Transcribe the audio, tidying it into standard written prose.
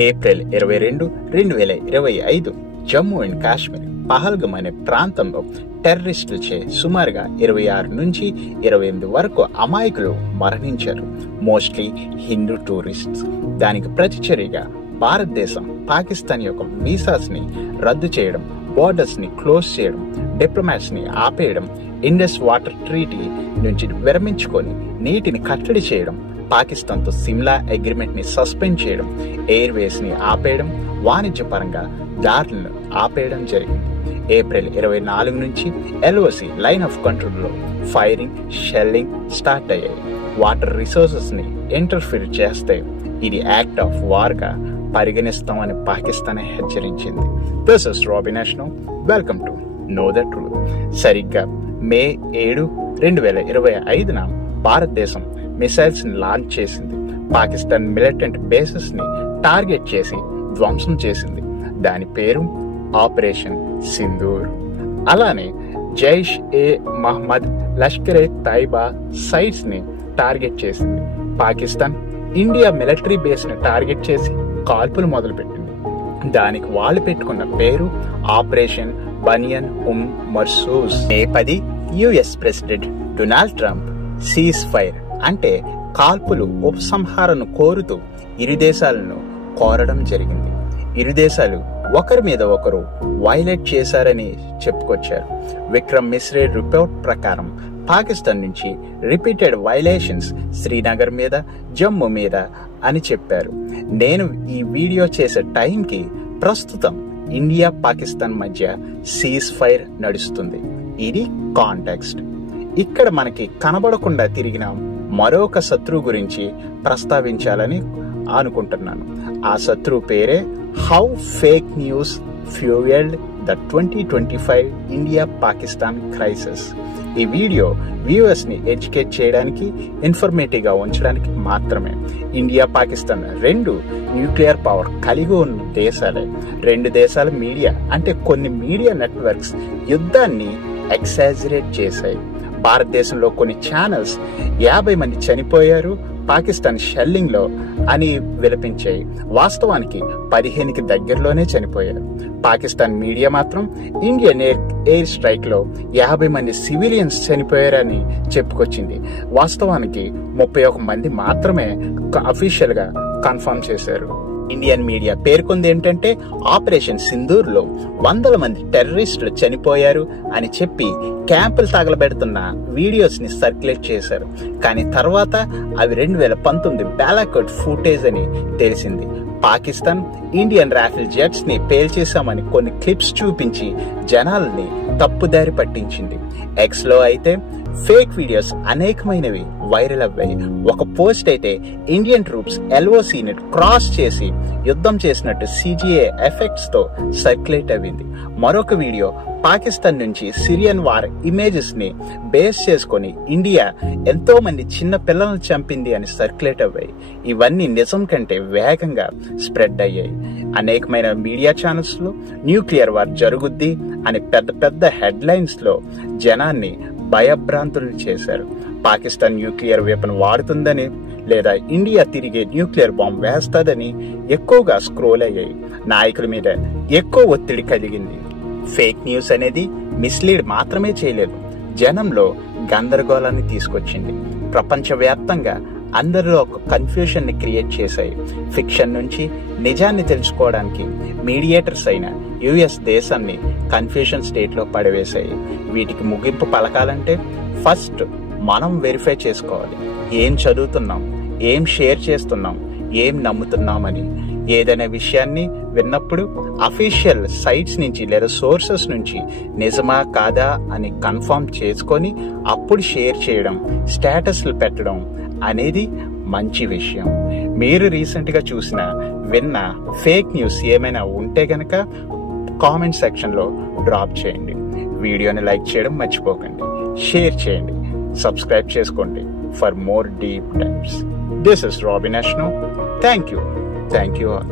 April 22, 2025 Jammu and Kashmir Pahalgam అనే ప్రాంతంలో టెర్రరిస్టులచే సుమారుగా 26 నుంచి 28 వరకు అమాయకులు మరణించారు. Mostly Hindu tourists. దానికి ప్రతిచర్యగా భారతదేశం పాకిస్తాన్ యొక్క వీసాస్ ని రద్దు చేయడం, బోర్డర్స్ ని క్లోజ్ చేయడం, డిప్లొమాట్స్ ని ఆపేయడం, ఇండస్ వాటర్ ట్రీటీ నుంచి విరమించుకొని నీటిని కట్టడి చేయడం, పాకిస్తాన్తో సిమ్లా అగ్రిమెంట్ ని సస్పెండ్ చేయడం, ఎయిర్వేస్ ని ఆపేయడం, వాణిజ్యపరంగా దారులను ఆపేయడం జరిగింది. ఏప్రిల్ 24 నుంచి LOC లైన్ ఆఫ్ కంట్రోల్లో ఫైరింగ్, షెల్లింగ్ స్టార్ట్ అయ్యాయి. వాటర్ రిసోర్సెస్ ని ఇంటర్ఫీర్ చేస్తే ఇది యాక్ట్ ఆఫ్ వార్ గా పరిగణిస్తామని పాకిస్తాన్ హెచ్చరించింది. This is Robin Ashno. Welcome to know the truth. సరిగ్గా మే 7, 2025 భారతదేశం మిసైల్స్ ని లాంచ్ చేసింది. పాకిస్తాన్ మిలిటెంట్ బేసెస్ ని టార్గెట్ చేసి ధ్వంసం చేసింది. దాని పేరు ఆపరేషన్ సింధూర్. అలానే జైష్ ఏ మహమ్మద్, లష్కరే తైబా సైట్స్ ని టార్గెట్ చేసింది. పాకిస్తాన్ ఇండియా మిలిటరీ బేస్ ని టార్గెట్ చేసి కాల్పులు మొదలుపెట్టింది. దానికి వాళ్ళు పెట్టుకున్న పేరు ఆపరేషన్ బనియన్ మర్సూస్. మే 10 US president Donald Trump cease fire అంటే కాల్పులు ఉపసంహారను కోరుతూ ఇరు దేశాలను కోరడం జరిగింది. ఇరు దేశాలు ఒకరి మీద ఒకరు వైలేట్ చేశారని చెప్పుకొచ్చారు. విక్రమ్ మిశ్రే రిపోర్ట్ ప్రకారం పాకిస్తాన్ నుంచి రిపీటెడ్ వైలేషన్స్ శ్రీనగర్ మీద, జమ్మూ మీద అని చెప్పారు. నేను ఈ వీడియో చేసే టైంకి ప్రస్తుతం ఇండియా పాకిస్తాన్ మధ్య సీజ్ ఫైర్ నడుస్తుంది. ఇది కాంటెక్స్ట్. ఇక్కడ మనకి కనబడకుండా తిరిగిన మరొక శత్రువు గురించి ప్రస్తావించాలని అనుకుంటున్నాను. ఆ శత్రువు పేరే how fake news fuelled the 2025 India Pakistan crisis. ఈ వీడియో వ్యూవర్స్ ని ఎడ్యుకేట్ చేయడానికి, ఇన్ఫర్మేటివ్ గా ఉంచడానికి మాత్రమే. ఇండియా పాకిస్తాన్ రెండు న్యూక్లియర్ పవర్ కలిగి ఉన్న దేశాలే. రెండు దేశాల మీడియా అంటే కొన్ని మీడియా నెట్వర్క్స్ యుద్ధాన్ని ఎక్సాజరేట్ చేశాయి. భారతదేశంలో కొన్ని ఛానల్స్ 50 మంది చనిపోయారు పాకిస్తాన్ షెల్లింగ్ లో అని విలపించాయి. వాస్తవానికి 15కి దగ్గరలోనే చనిపోయారు. పాకిస్తాన్ మీడియా మాత్రం ఇండియన్ ఎయిర్ స్ట్రైక్ లో 50 మంది సివిలియన్స్ చనిపోయారని చెప్పుకొచ్చింది. వాస్తవానికి 31 మంది మాత్రమే అఫీషియల్ గా కన్ఫర్మ్ చేశారు. ఇండియన్ మీడియా పేర్కొంది ఏంటంటే ఆపరేషన్ సింధూర్ లో 100 మంది టెర్రరిస్టులు చనిపోయారు అని చెప్పి క్యాంపులు తగలబెడుతున్న వీడియోస్ ని సర్క్యులేట్ చేశారు. కానీ తర్వాత అవి 2019 బాలాకోట్ ఫుటేజ్ అని తెలిసింది. పాకిస్తాన్ ఇండియన్ రాఫెల్ జెట్స్ ని పేల్చేశామని కొన్ని క్లిప్స్ చూపించి జనాల్ని తప్పుదారి పట్టించింది. ఎక్స్ లో అయితే ఫేక్ వీడియోస్ అనేకమైనవి వైరల్ అవ్వాయి. ఒక పోస్ట్ అయితే ఇండియన్ ట్రూప్స్ LOC ని క్రాస్ చేసి యుద్ధం చేసినట్టు CGA ఎఫెక్ట్స్ తో సర్క్యులేట్ అయింది. మరొక వీడియో పాకిస్తాన్ నుంచి సిరియన్ వార్ ఇమేజెస్ ని బేస్ చేసుకొని ఇండియా ఎంతో మంది చిన్న పిల్లలను చంపింది అని సర్క్యులేట్ అవ్వాయి. ఇవన్నీ నిజం కంటే వేగంగా స్ప్రెడ్ అయ్యాయి. అనేకమైన మీడియా ఛానల్స్ లో న్యూక్లియర్ వార్ జరుగుద్ది అని పెద్ద పెద్ద హెడ్లైన్స్ లో జనాన్ని భయభ్రాంతులు చేశారు. పాకిస్తాన్ న్యూక్లియర్ వెపన్ వాడుతుందని లేదా ఇండియా తిరిగే న్యూక్లియర్ బాంబ్ వేస్తదని ఎక్కువగా స్క్రోల్ అయ్యాయి. నాయకుల మీద ఎక్కువ ఒత్తిడి కలిగింది. ఫేక్ న్యూస్ అనేది మిస్లీడ్ మాత్రమే చేయలేదు, జనంలో గందరగోళాన్ని తీసుకొచ్చింది. ప్రపంచవ్యాప్తంగా అందరిలో ఒక కన్ఫ్యూషన్ ని క్రియేట్ చేశాయి. ఫిక్షన్ నుంచి నిజాన్ని తెలుసుకోవడానికి మీడియేటర్స్ అయిన US దేశాన్ని కన్ఫ్యూషన్ స్టేట్ లో పడవేశాయి. వీటికి ముగింపు పలకాలంటే ఫస్ట్ మనం వెరిఫై చేసుకోవాలి. ఏం చదువుతున్నాం, ఏం షేర్ చేస్తున్నాం, ఏం నమ్ముతున్నామని. ఏదైనా విషయాన్ని విన్నప్పుడు అఫీషియల్ సైట్స్ నుంచి లేదా సోర్సెస్ నుంచి నిజమా కాదా అని కన్ఫర్మ్ చేసుకొని అప్పుడు షేర్ చేయడం, స్టేటస్లు పెట్టడం అనేది మంచి విషయం. మీరు రీసెంట్ గా చూసిన, విన్న ఫేక్ న్యూస్ ఏమైనా ఉంటే గనక కామెంట్ సెక్షన్ లో డ్రాప్ చేయండి. వీడియోని లైక్ చేయడం మర్చిపోకండి, షేర్ చేయండి, సబ్స్క్రైబ్ చేసుకోండి for more deep dives. This is Robin Ashno. Thank you all.